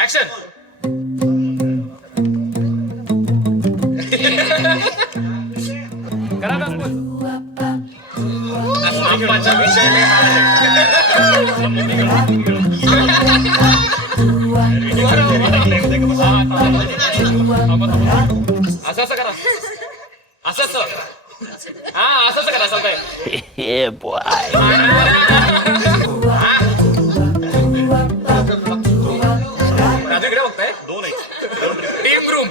Action. करा दाखवून. आंबाचा विषय लय hard आहे. असं असं करा. असं असं. हा असं असं करा चालतंय. राजूकडे बघताय. दोन आहे. Team room.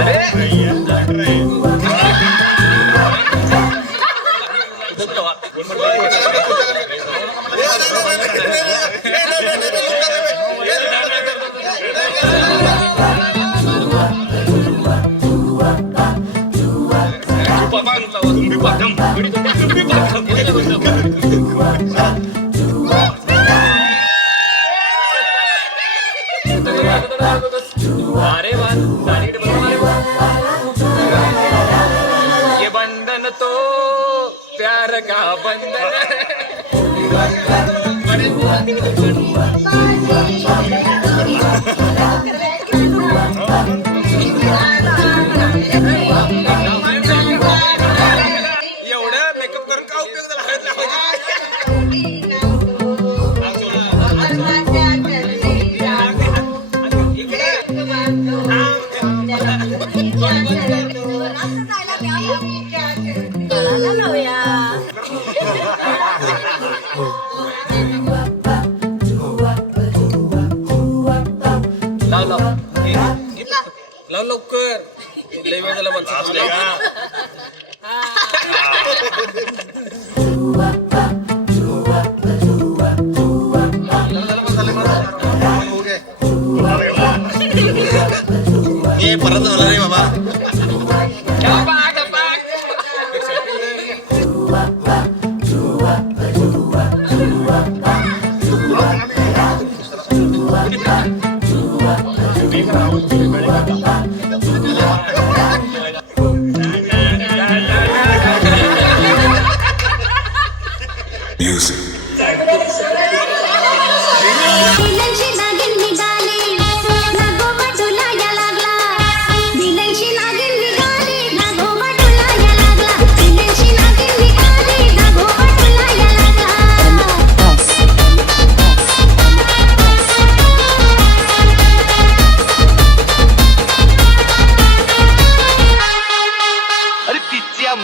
अरे अरे वा ये बंधन तो प्यार का बंधन. एवढं मेकअप करून का उपयोग लाव लवकर. लय वेळ झाला ये परत होणार रे बाबा.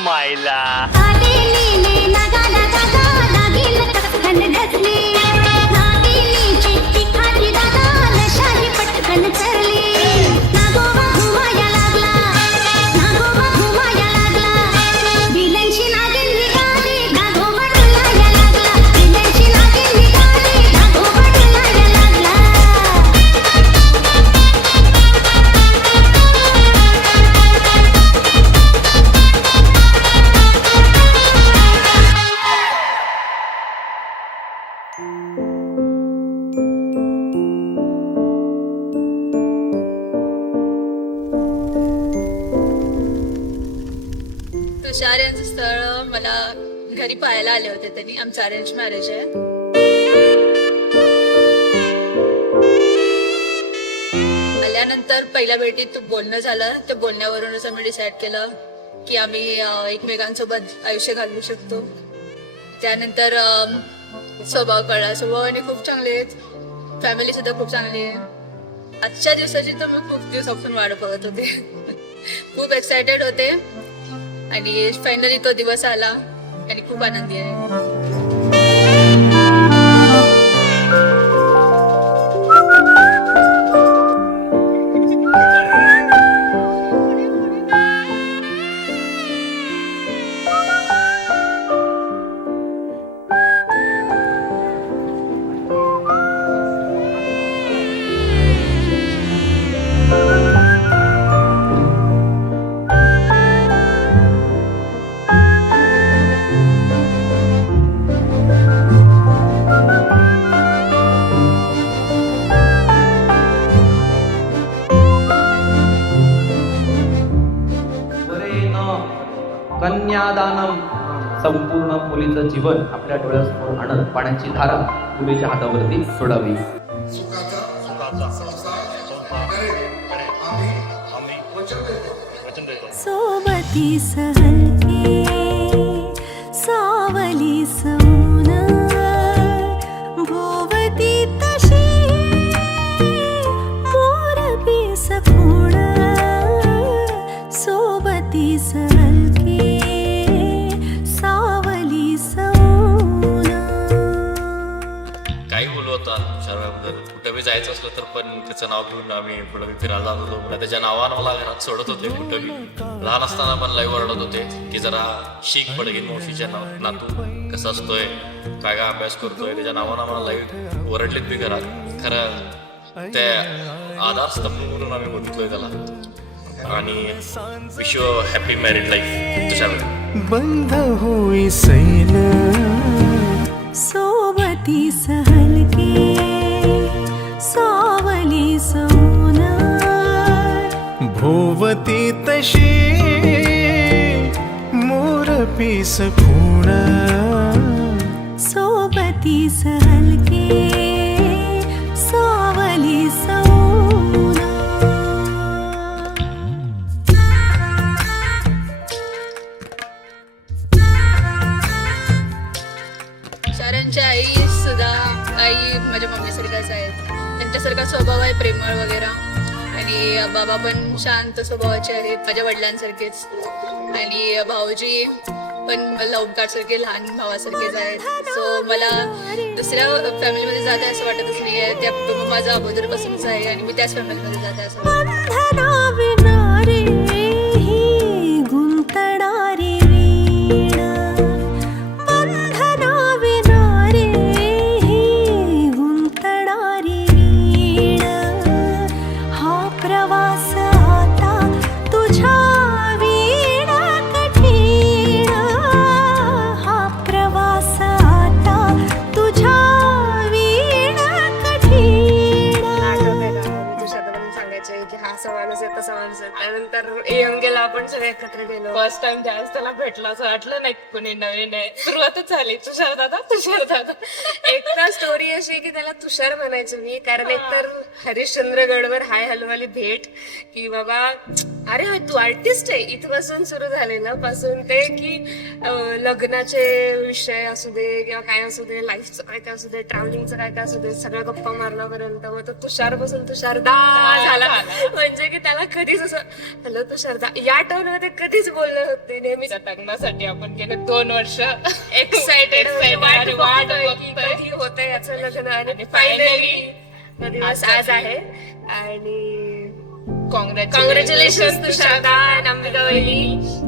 मायला तुषार यांचं स्थळ मला घरी पाहायला आले होते त्यांनी. आमचं अरेंज मॅरेज आहे. आल्यानंतर पहिल्या भेटीत बोलणं झालं. त्या बोलण्यावरूनच आम्ही डिसाईड केलं की आम्ही एकमेकांसोबत आयुष्य घालवू शकतो. त्यानंतर स्वभाव कळला. स्वभावाने खूप चांगले आहेत. फॅमिली सुद्धा खूप चांगली आहे. आजच्या दिवसाची तर मी खूप दिवसापासून वाट बघत होते. खूप एक्सायटेड होते आणि फायनली तो दिवस आला आणि खूप आनंदी आहे. कन्यादानम संपूर्ण मुलीचं जीवन आपल्या डोळ्यासमोर आणत पाण्याची धारा मुलीच्या हातावरती सोडावी. सोबती सहलके सावली सौन भोवती तशी मोरपी सखूण सोबती सहलके सावली सौन. काही बोलू होता शर्माबद्दल. कुठं बी जायचं असलं तर पण त्याचं नाव घेऊन आम्ही कुठं बी फिरायला जात होतो. पुन्हा त्याच्या नावानं मला घरात सोडत होते कुठं बी. लहान असताना पण लई ओरडत होते की जरा शीख पडगीन मावशीच्या नातू कसा असतोय, काय काय अभ्यास करतोय. त्याच्या नावानं मला लई ओरडलीत बी घरात. खरं ते आधारस्तंभ म्हणून आम्ही बघितलोय त्याला. आणि wish you happy married life तुझ्याकडे. बंध होई सैल सोबती सहलके सावली सौन भोवती तशी मोरपी सखूण सोबती सहलके सावली सौन. शारांच्या आई सुद्धा आई माझ्या मम्मीसारख्याच आहेत. त्यांच्यासारखा स्वभाव आहे, प्रेमळ वगैरे. आणि बाबा पण शांत स्वभावाचे आहेत, माझ्या वडिलांसारखेच. आणि भाऊजी पण लवकारसारखे लहान भावासारखेच आहेत. सो मला दुसऱ्या फॅमिलीमध्ये जाते असं वाटतच नाही आहे. त्या कुटुंब माझं अगोदरपासूनच आहे आणि मी त्याच फॅमिलीमध्ये जाते असं वाटतं. बंधना विणारे ही गुंतणारी वीण बंधना विणारे ही गुंतणारी वीण हा प्रवास आता तुझ्या वीण कठीण हा प्रवास आता तुझ्या वीण कठीण. तुझ्याबद्दल सांगायचे की हा असा माणूस आहे तसा माणूस आहे. त्यानंतर यंगेला आपण सगळे एकत्र गेलो. फर्स्ट टाइम ज्यावेळेस त्याला भेटला असं वाटलं नाही कोणी नवीन आहे. सुरुवातच झाली तुषार दादा. एक तर स्टोरी अशी की त्याला तुषार म्हणायचो मी, कारण एकतर हरिश्चंद्रगडवर हाय हलवाली भेट की बाबा अरे होय तू आर्टिस्ट आहे इथपासून सुरू झालेलं पासून ते की लग्नाचे विषय असू दे किंवा काय असू दे, लाईफचं काय काय असू दे, ट्रॅव्हलिंगचं काय काय असू दे, सगळं गप्पा मारण्यापर्यंत मग तो तुषारपासून तुषारदा झाला. म्हणजे की त्याला कधीच असं हॅलो तुषारदा या टोन मध्ये कधीच बोलले होते. नेहमीच लग्नासाठी आपण गेले 2 वर्ष एक्साइटेड Excited, वाट कधी होतंय याचं लग्न. आणि फायनली दिवस आज आहे. आणि कॉंग्रॅच्युलेशन कॉंग्रॅच्युलेशन तुषारदा, अंबिका वहिनी.